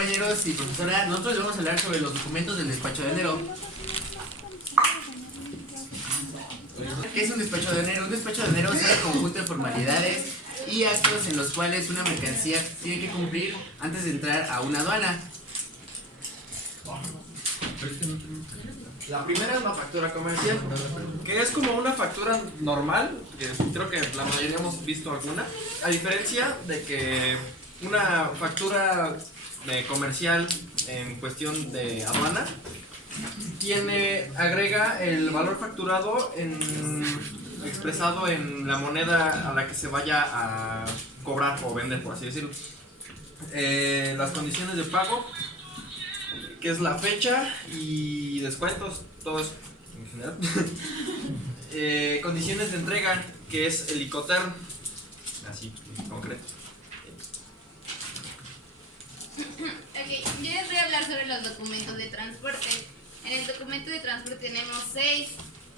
compañeros y profesora, nosotros les vamos a hablar sobre los documentos del despacho aduanero. ¿Qué es un despacho aduanero? Un despacho aduanero es un conjunto de formalidades y actos en los cuales una mercancía tiene que cumplir antes de entrar a una aduana. La primera es la factura comercial, que es como una factura normal, que creo que la mayoría hemos visto alguna, a diferencia de que una factura comercial en cuestión de aduana agrega el valor facturado expresado en la moneda a la que se vaya a cobrar o vender, por así decirlo. Las condiciones de pago, que es la fecha y descuentos, todo eso en general. Condiciones de entrega, que es el Incoterm, así en concreto. Ok, yo les voy a hablar sobre los documentos de transporte. En el documento de transporte tenemos 6: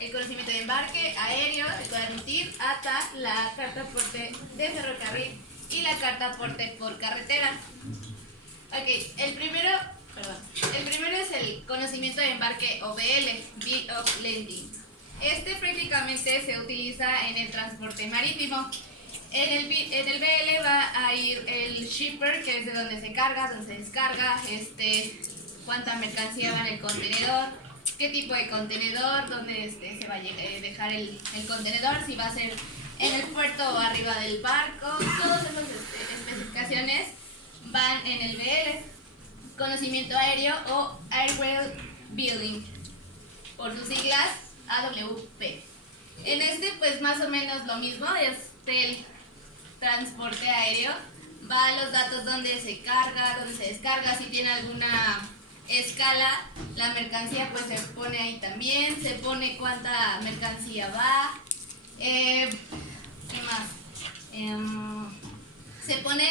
el conocimiento de embarque, aéreo, el cuaderno TIR, ATA, la carta aporte de ferrocarril y la carta aporte por carretera. Ok, el primero es el conocimiento de embarque o BL, Bill of Landing. Este prácticamente se utiliza en el transporte marítimo. En el BL va a ir el shipper, que es de donde se carga, donde se descarga, cuánta mercancía va en el contenedor, qué tipo de contenedor, dónde se va a dejar el contenedor, si va a ser en el puerto o arriba del barco. Todas esas especificaciones van en el BL. Conocimiento aéreo o Airway Billing, por sus siglas AWP. En pues más o menos lo mismo, es el transporte aéreo. Va a los datos donde se carga, donde se descarga, si tiene alguna escala, la mercancía pues se pone ahí también, se pone cuánta mercancía va. ¿Qué más? Se pone,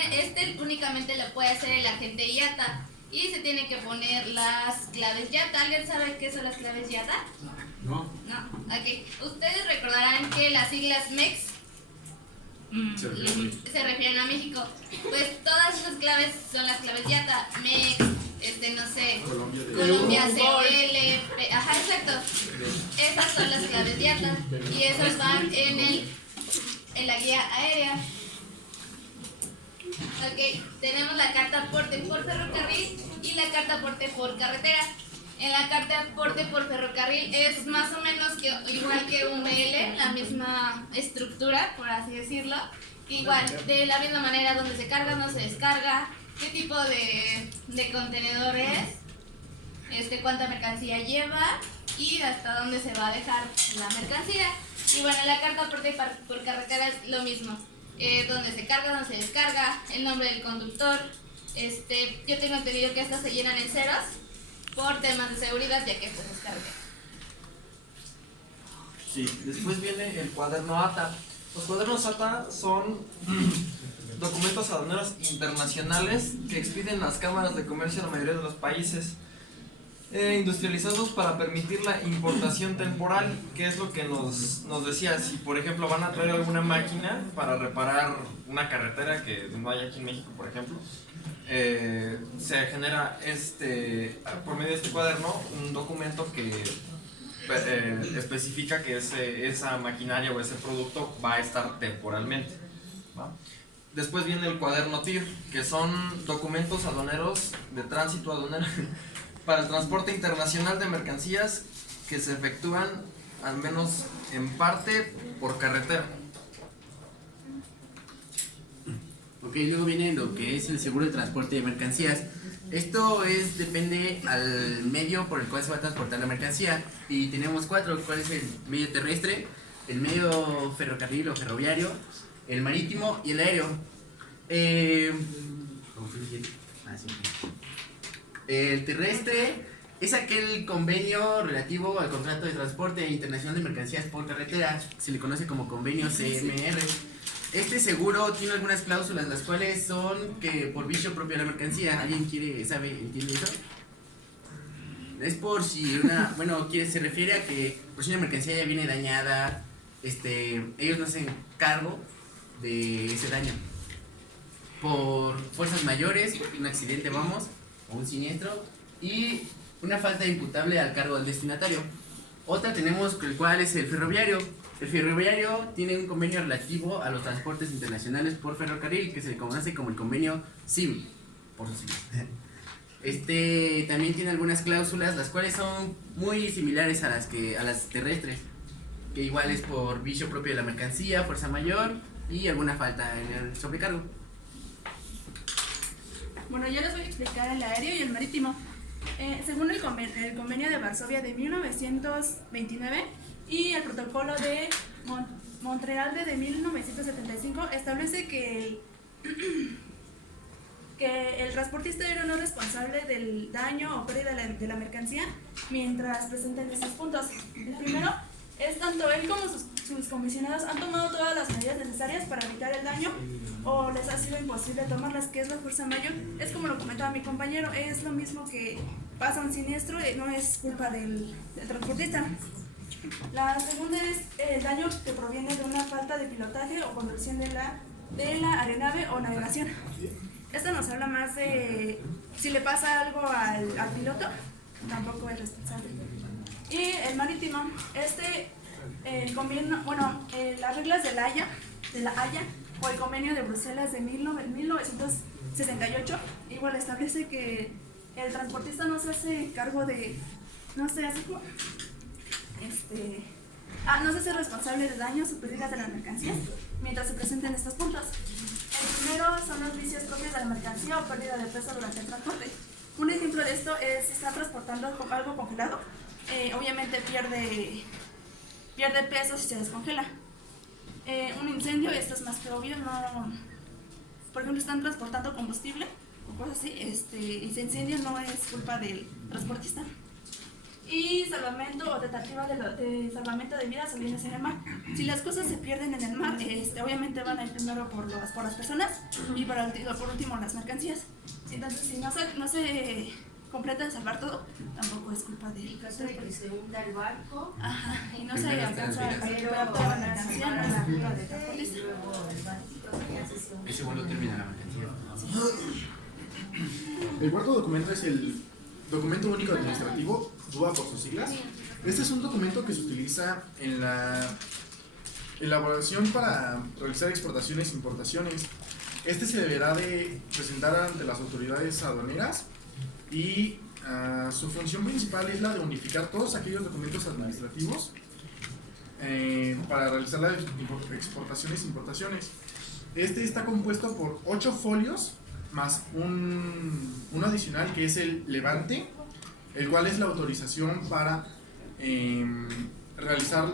únicamente lo puede hacer el agente IATA. Y se tiene que poner las claves YATA. ¿Alguien sabe qué son las claves YATA? No. No, ok. Ustedes recordarán que las siglas MEX se refieren a México. Pues todas esas claves son las claves YATA. MEX, no sé, Colombia, CL, ajá, exacto. Esas son las claves YATA. Y esas van en la guía aérea. Ok, tenemos la carta aporte por ferrocarril y la carta aporte por carretera. En la carta aporte por ferrocarril es más o menos igual que un BL, la misma estructura, por así decirlo. Igual, de la misma manera, donde se carga, no se descarga, qué tipo de contenedor es, cuánta mercancía lleva y hasta dónde se va a dejar la mercancía. Y bueno, la carta aporte por carretera es lo mismo. Donde se carga, donde se descarga, el nombre del conductor. Yo tengo entendido que estas se llenan en ceros por temas de seguridad, ya que pues es carretera. Sí, después viene el cuaderno ATA. Los cuadernos ATA son documentos aduaneros internacionales que expiden las cámaras de comercio de la mayoría de los países industrializados para permitir la importación temporal, que es lo que nos decía. Si por ejemplo van a traer alguna máquina para reparar una carretera que no hay aquí en México, por ejemplo, se genera por medio de este cuaderno un documento que especifica que esa maquinaria o ese producto va a estar temporalmente, ¿va? Después viene el cuaderno TIR, que son documentos aduaneros de tránsito aduanero para el transporte internacional de mercancías que se efectúan al menos en parte por carretera. Ok, luego viene lo que es el seguro de transporte de mercancías. Esto depende al medio por el cual se va a transportar la mercancía. Y tenemos 4, ¿cuál es el medio terrestre, el medio ferrocarril o ferroviario, el marítimo y el aéreo? El terrestre es aquel convenio relativo al contrato de transporte internacional de mercancías por carretera, se le conoce como convenio CMR. Este seguro tiene algunas cláusulas, las cuales son que por vicio propio de la mercancía. ¿Alguien entiende eso? Es por si se refiere a que por si una mercancía ya viene dañada, ellos no se hacen cargo de ese daño. Por fuerzas mayores, un accidente, o un siniestro, y una falta imputable al cargo del destinatario. Otra tenemos el cual es el ferroviario. El ferroviario tiene un convenio relativo a los transportes internacionales por ferrocarril, que se le conoce como el convenio SIM, por sus siglas. También tiene algunas cláusulas, las cuales son muy similares a las terrestres, que igual es por vicio propio de la mercancía, fuerza mayor y alguna falta en el sobrecargo. Bueno, yo les voy a explicar el aéreo y el marítimo. Según el convenio de Varsovia de 1929 y el protocolo de Montreal de 1975, establece que el transportista aéreo no es responsable del daño o pérdida de la mercancía mientras presenten estos puntos. El primero es tanto él como sus comisionados han tomado todas las medidas necesarias para evitar el daño o les ha sido imposible tomarlas, que es la fuerza mayor. Es como lo comentaba mi compañero, es lo mismo que pasa un siniestro, no es culpa del transportista. La segunda es el daño que proviene de una falta de pilotaje o conducción de la aeronave o navegación. Esto nos habla más de si le pasa algo al piloto, tampoco es responsable. Y el marítimo, las reglas de la Haya o el convenio de Bruselas de 1968 igual establece que el transportista no se hace cargo de, no se hace responsable de daños o pérdidas de las mercancías mientras se presenten estos puntos. El primero son los vicios propios de la mercancía o pérdida de peso durante el transporte. Un ejemplo de esto es si está transportando algo congelado, obviamente pierde peso si se descongela. Un incendio, esto es más que obvio, no, por ejemplo, están transportando combustible o cosas así, y se incendia, no es culpa del transportista. Y salvamento o tentativa de salvamento de vidas o bienes en el mar. Si las cosas se pierden en el mar, obviamente van a ir primero por las personas y por último las mercancías. Entonces, si no se completa de salvar todo, tampoco es culpa de él. En caso de que se hunda el barco, ajá, y no se alcanza a recuperar toda la mercancía, no es la culpa del y transportista. luego el barquito ya se hunde. Ese vuelo termina la mercancía. El cuarto documento es el Documento Único Administrativo, DUA por sus siglas. Este es un documento que se utiliza en la elaboración para realizar exportaciones e importaciones. Este se deberá de presentar ante las autoridades aduaneras y su función principal es la de unificar todos aquellos documentos administrativos para realizar las exportaciones e importaciones. Este está compuesto por 8 folios más uno adicional que es el levante, el cual es la autorización para realizar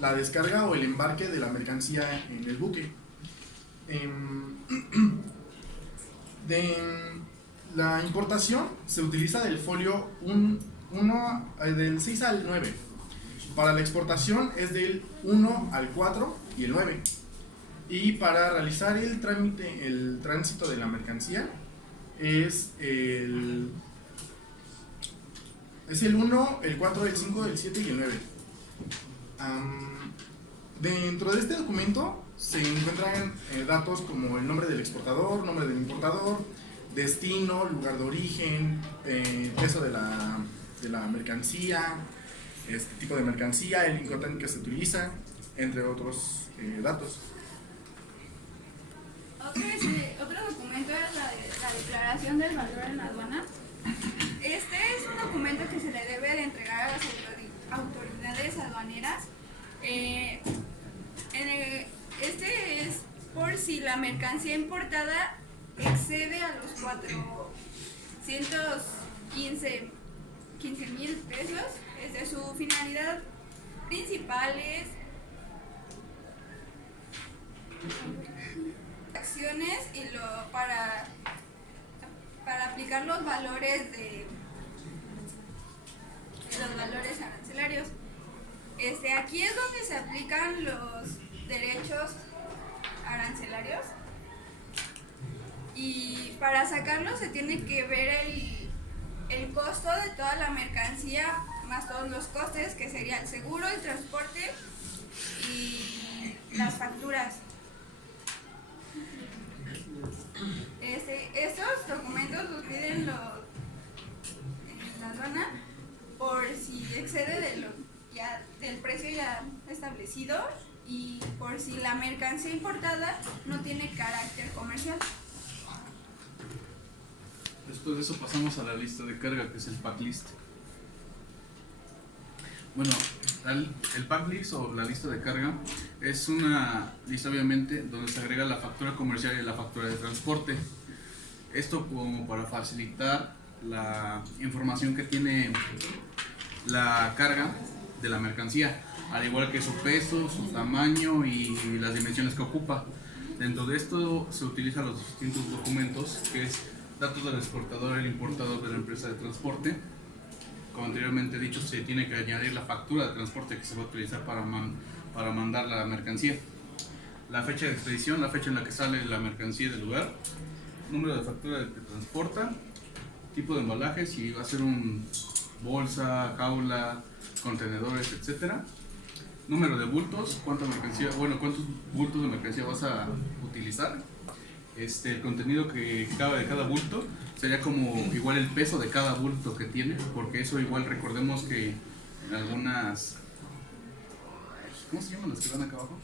la descarga o el embarque de la mercancía en el buque. La importación se utiliza del folio del 6 al 9. Para la exportación es del 1 al 4 y el 9. Y para realizar el tránsito de la mercancía es el 1, el 4, el 5, el 7 y el 9. Dentro de este documento se encuentran datos como el nombre del exportador, nombre del importador, destino, lugar de origen, peso de la mercancía, tipo de mercancía, el Incoterm que se utiliza, entre otros datos. Otro documento es la declaración del valor en aduana. Este es un documento que se le debe de entregar a las autoridades aduaneras. Este es por si la mercancía importada excede a los 415,000 pesos. Su finalidad principal es acciones y para aplicar los valores los valores arancelarios. Aquí es donde se aplican los derechos arancelarios y para sacarlos se tiene que ver el costo de toda la mercancía más todos los costes, que sería el seguro, el transporte y las facturas. Estos documentos ya establecido y por si la mercancía importada no tiene carácter comercial. Después de eso pasamos a la lista de carga, que es el packlist. Bueno, el packlist o la lista de carga es una lista obviamente donde se agrega la factura comercial y la factura de transporte. Esto como para facilitar la información que tiene la carga de la mercancía, al igual que su peso, su tamaño y las dimensiones que ocupa. Dentro de esto se utilizan los distintos documentos, que es datos del exportador y el importador de la empresa de transporte. Como anteriormente dicho, se tiene que añadir la factura de transporte que se va a utilizar para mandar la mercancía. La fecha de expedición, la fecha en la que sale la mercancía del lugar, número de factura que transporta, tipo de embalaje, si va a ser un bolsa, jaula, contenedores, etcétera. Número de bultos, cuántos bultos de mercancía vas a utilizar. El contenido que cabe de cada bulto sería como igual el peso de cada bulto que tiene, porque eso igual recordemos que en algunas, ¿cómo se llaman las que van acá abajo?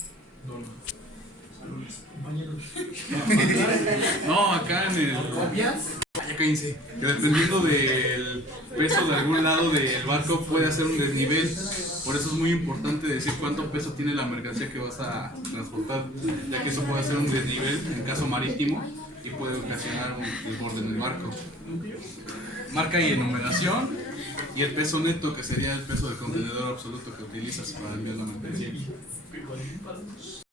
No, acá en el ¿Copias? ya cállense. Que dependiendo del peso de algún lado del barco puede hacer un desnivel. Por eso es muy importante decir cuánto peso tiene la mercancía que vas a transportar, ya que eso puede hacer un desnivel en caso marítimo y puede ocasionar un desborde en el barco. Marca y enumeración y el peso neto, que sería el peso del contenedor absoluto que utilizas para enviar la mercancía.